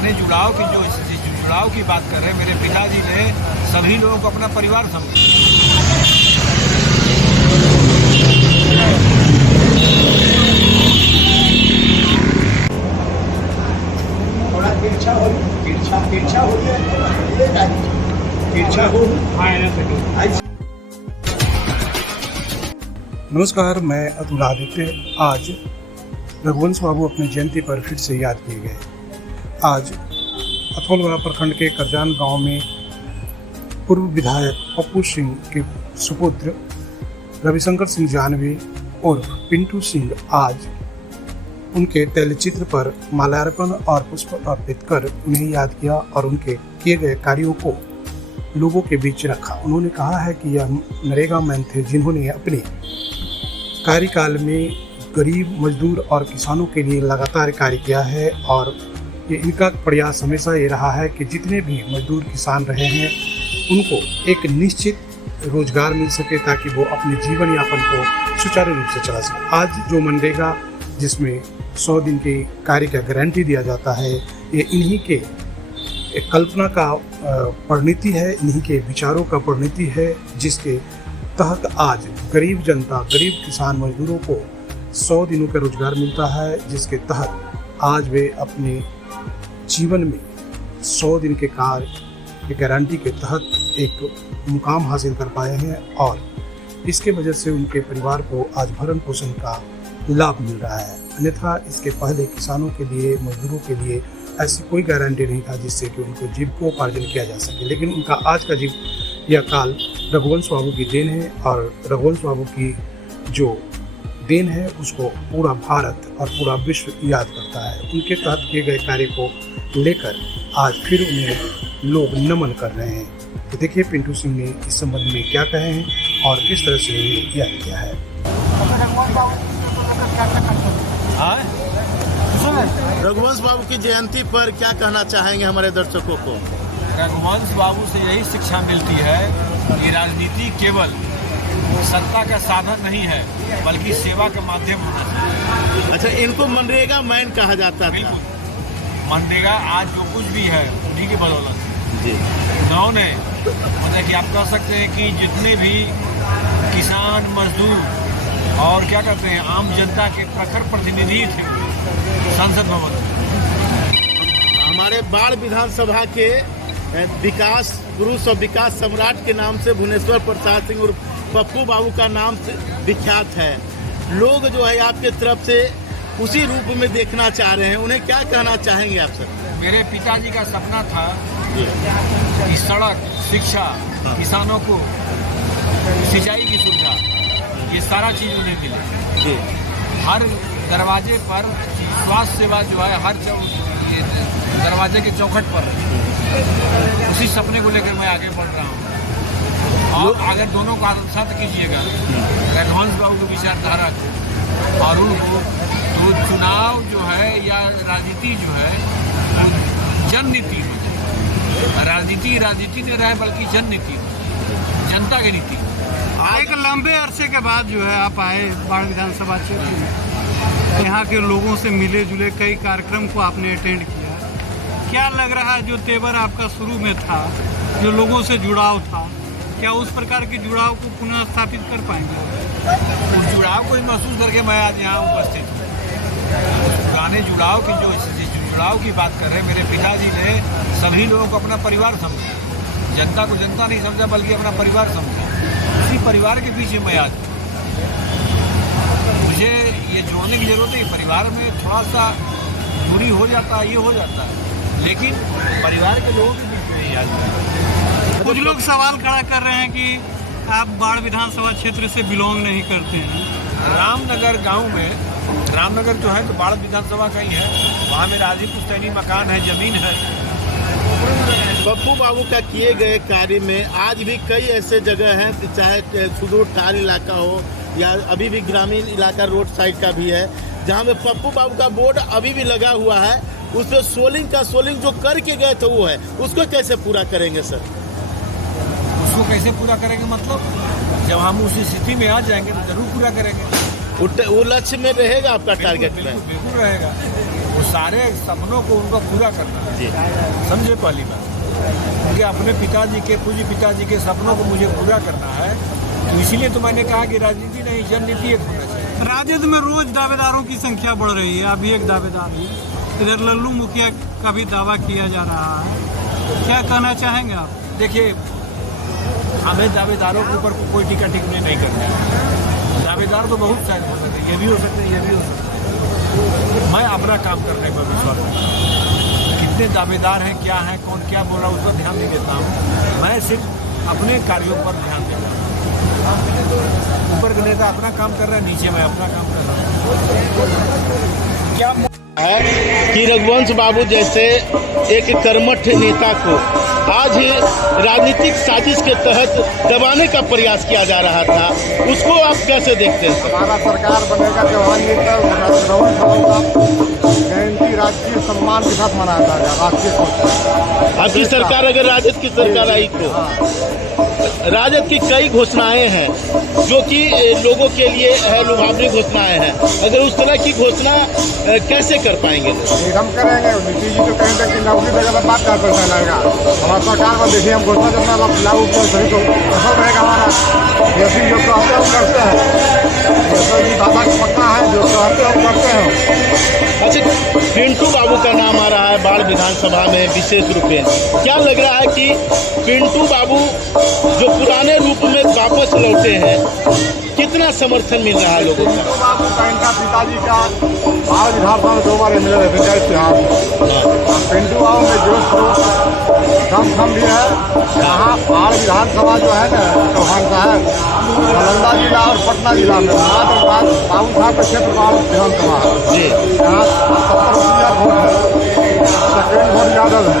पुराने जुड़ाव की जो जुड़ाव की बात कर रहे हैं, मेरे पिताजी ने सभी लोगों को अपना परिवार समझा। नमस्कार, मैं अतुल आदित्य। आज रघुवंश बाबू अपनी जयंती पर फिर से याद किए गए। आज अथौलगढ़ प्रखंड के करजान गांव में पूर्व विधायक पप्पू सिंह के सुपुत्र रविशंकर सिंह जानवी और पिंटू सिंह आज उनके तैलचित्र पर माल्यार्पण और पुष्प अर्पित कर उन्हें याद किया और उनके किए गए कार्यों को लोगों के बीच रखा। उन्होंने कहा है कि यह नरेगा मैन थे जिन्होंने अपने कार्यकाल में गरीब मजदूर और किसानों के लिए लगातार कार्य किया है और ये इनका प्रयास हमेशा ये रहा है कि जितने भी मजदूर किसान रहे हैं उनको एक निश्चित रोजगार मिल सके ताकि वो अपने जीवन यापन को सुचारू रूप से चला सके। आज जो मनरेगा जिसमें 100 दिन की कार्य का गारंटी दिया जाता है, ये इन्हीं के एक कल्पना का परिणति है, इन्हीं के विचारों का परिणति है, जिसके तहत आज गरीब जनता, गरीब किसान मजदूरों को 100 दिनों का रोजगार मिलता है, जिसके तहत आज वे अपने जीवन में 100 दिन के कार्य की गारंटी के तहत एक मुकाम हासिल कर पाए हैं और इसके वजह से उनके परिवार को आज भरण पोषण का लाभ मिल रहा है। अन्यथा इसके पहले किसानों के लिए, मजदूरों के लिए ऐसी कोई गारंटी नहीं था जिससे कि उनको जीविकोपार्जन किया जा सके। लेकिन उनका आज का यह काल रघुवंश बाबू की देन है और रघुवंश बाबू की जो देन है उसको पूरा भारत और पूरा विश्व याद करता है। उनके तहत किए गए कार्य को लेकर आज फिर उन्हें लोग नमन कर रहे हैं। तो देखिए पिंटू सिंह ने इस संबंध में क्या कहे हैं और किस तरह से उन्हें याद किया है। रघुवंश बाबू की जयंती पर क्या कहना चाहेंगे हमारे दर्शकों को? रघुवंश बाबू से यही शिक्षा मिलती है कि राजनीति केवल सत्ता का साधन नहीं है बल्कि सेवा का माध्यम होना चाहिए। अच्छा, इनको मनरेगा मैन कहा जाता था। मनरेगा आज जो कुछ भी है उन्हीं की बदौलत जी। उन्होंने मतलब कि आप कह सकते हैं कि जितने भी किसान, मजदूर और क्या कहते हैं आम जनता के प्रखर प्रतिनिधि थे संसद भवन में। हमारे बाढ़ विधानसभा के विकास पुरुष और विकास सम्राट के नाम से भुवनेश्वर प्रसाद सिंह और पप्पू बाबू का नाम से विख्यात है। लोग जो है आपके तरफ से उसी रूप में देखना चाह रहे हैं, उन्हें क्या कहना चाहेंगे आप सर? मेरे पिताजी का सपना था कि सड़क, शिक्षा, किसानों को सिंचाई की सुविधा, ये सारा चीज़ उन्हें मिले जी। हर दरवाजे पर स्वास्थ्य सेवा जो है हर दरवाजे के चौखट पर, उसी सपने को लेकर मैं आगे बढ़ रहा हूँ। और अगर दोनों को आत्मसात कीजिएगा रघुवंश बाबू की विचारधारा को और उनको, तो चुनाव जो है या राजनीति जो है जननीति हो जाए। राजनीति नहीं रहे बल्कि जननीति, जनता की नीति। एक लंबे अरसे के बाद जो है आप आए बाढ़ विधानसभा क्षेत्र में, यहाँ के लोगों से मिले जुले, कई कार्यक्रम को आपने अटेंड किया। क्या लग रहा है जो तेवर आपका शुरू में था, जो लोगों से जुड़ाव था, क्या उस प्रकार के जुड़ाव को पुनः स्थापित कर पाएंगे? उस जुड़ाव को ही महसूस करके मैं आज यहाँ उपस्थित हूँ। पुराने जुड़ाव की जो जुड़ाव की बात कर रहे हैं, मेरे पिताजी ने सभी लोगों को अपना परिवार समझा। जनता को जनता नहीं समझा बल्कि अपना परिवार समझा। उसी परिवार के पीछे मैं आज मुझे ये जोड़ने की जरूरत है। परिवार में थोड़ा सा दूरी हो जाता है, ये हो जाता है, लेकिन परिवार के लोगों के बीच में याद। कुछ लोग सवाल खड़ा कर रहे हैं कि आप बाढ़ विधानसभा क्षेत्र से बिलोंग नहीं करते हैं। रामनगर गांव में, रामनगर जो है तो बाढ़ विधानसभा का ही है, वहाँ मेरा आधी पुश्तैनी मकान है, जमीन है। पप्पू बाबू का किए गए कार्य में आज भी कई ऐसे जगह हैं, चाहे सुदूर टार इलाका हो या अभी भी ग्रामीण इलाका रोड साइड का भी है, जहाँ पे पप्पू बाबू का बोर्ड अभी भी लगा हुआ है। उसमें सोलिंग जो करके गए थे वो है, उसको कैसे पूरा करेंगे सर? उसको कैसे पूरा करेंगे मतलब जब हम उस स्थिति में आ जाएंगे तो जरूर पूरा करेंगे। वो लक्ष्य में रहेगा आपका टारगेट में? बिल्कुल रहेगा। वो सारे सपनों को उनको पूरा करना है। जी समझे पहली बात, क्योंकि अपने पिताजी के पूज्य पिताजी के सपनों को मुझे पूरा करना है, तो इसीलिए तो मैंने कहा कि राजनीति नहीं जननीति एक होना चाहिए। राजद में रोज दावेदारों की संख्या बढ़ रही है, अभी एक दावेदार है, इधर लल्लू मुखिया का भी दावा किया जा रहा है, क्या कहना चाहेंगे आप? देखिए, हमें दावेदारों के ऊपर कोई टीका टिप्पणी नहीं करना है। दावेदार तो बहुत शायद हो सकते हैं, ये भी हो सकते हैं, ये भी हो सकते हैं। मैं अपना काम करने पर विश्वास करता हूँ। कितने दावेदार हैं, क्या हैं, कौन क्या बोल रहा है, उस पर ध्यान नहीं देता हूँ। मैं सिर्फ अपने कार्यों पर ध्यान देता हूँ। ऊपर के नेता अपना काम कर रहे हैं, नीचे मैं अपना काम कर रहा हूँ। क्या है कि रघुवंश बाबू जैसे एक कर्मठ नेता को आज राजनीतिक साजिश के तहत दबाने का प्रयास किया जा रहा था, उसको आप कैसे देखते हैं? हमारा सरकार बनेगा जवान नेता रघुवंश बाबू का जयंती राजकीय सम्मान के साथ मनाया जाएगा। राजकीय आपकी सरकार अगर राजद की सरकार आई तो राजद की कई घोषणाएं हैं जो कि लोगों के लिए लुभावनी घोषणाएं हैं, अगर उस तरह की घोषणा कैसे कर पाएंगे? हम करेंगे। नीतीश जी तो कहेंगे कि नौकरी देगा तो बात क्या पैसा लगेगा। हमारा सरकार में देखिए हम घोषणा जब लागू किया सभी को सफल रहेगा हमारा। जैसे जो कहते हम करते हैं, जैसे जी दादा का पक्का है, जो कहते हम करते हैं। अच्छा, पिंटू बाबू का नाम आ रहा है बाढ़ विधानसभा में विशेष रूप में, क्या लग रहा है कि पिंटू बाबू जो पुराने रूप में वापस लौटे हैं, कितना समर्थन मिल रहा है लोगों का? पिंटू बाबू का इनका पिताजी का बाढ़ विधानसभा में 2 बार मिले थे पंचायत तिहार में। पिंटू बाबू में जोश दम भी है। यहाँ बाढ़ विधानसभा जो है ना चौहान साहब, नालंदा जिला और पटना जिला में मात्र बाबू साहब का क्षेत्र बाढ़ विधानसभा है। जी, यहाँ 70 वोट है, सेकेंड वोट यादव है।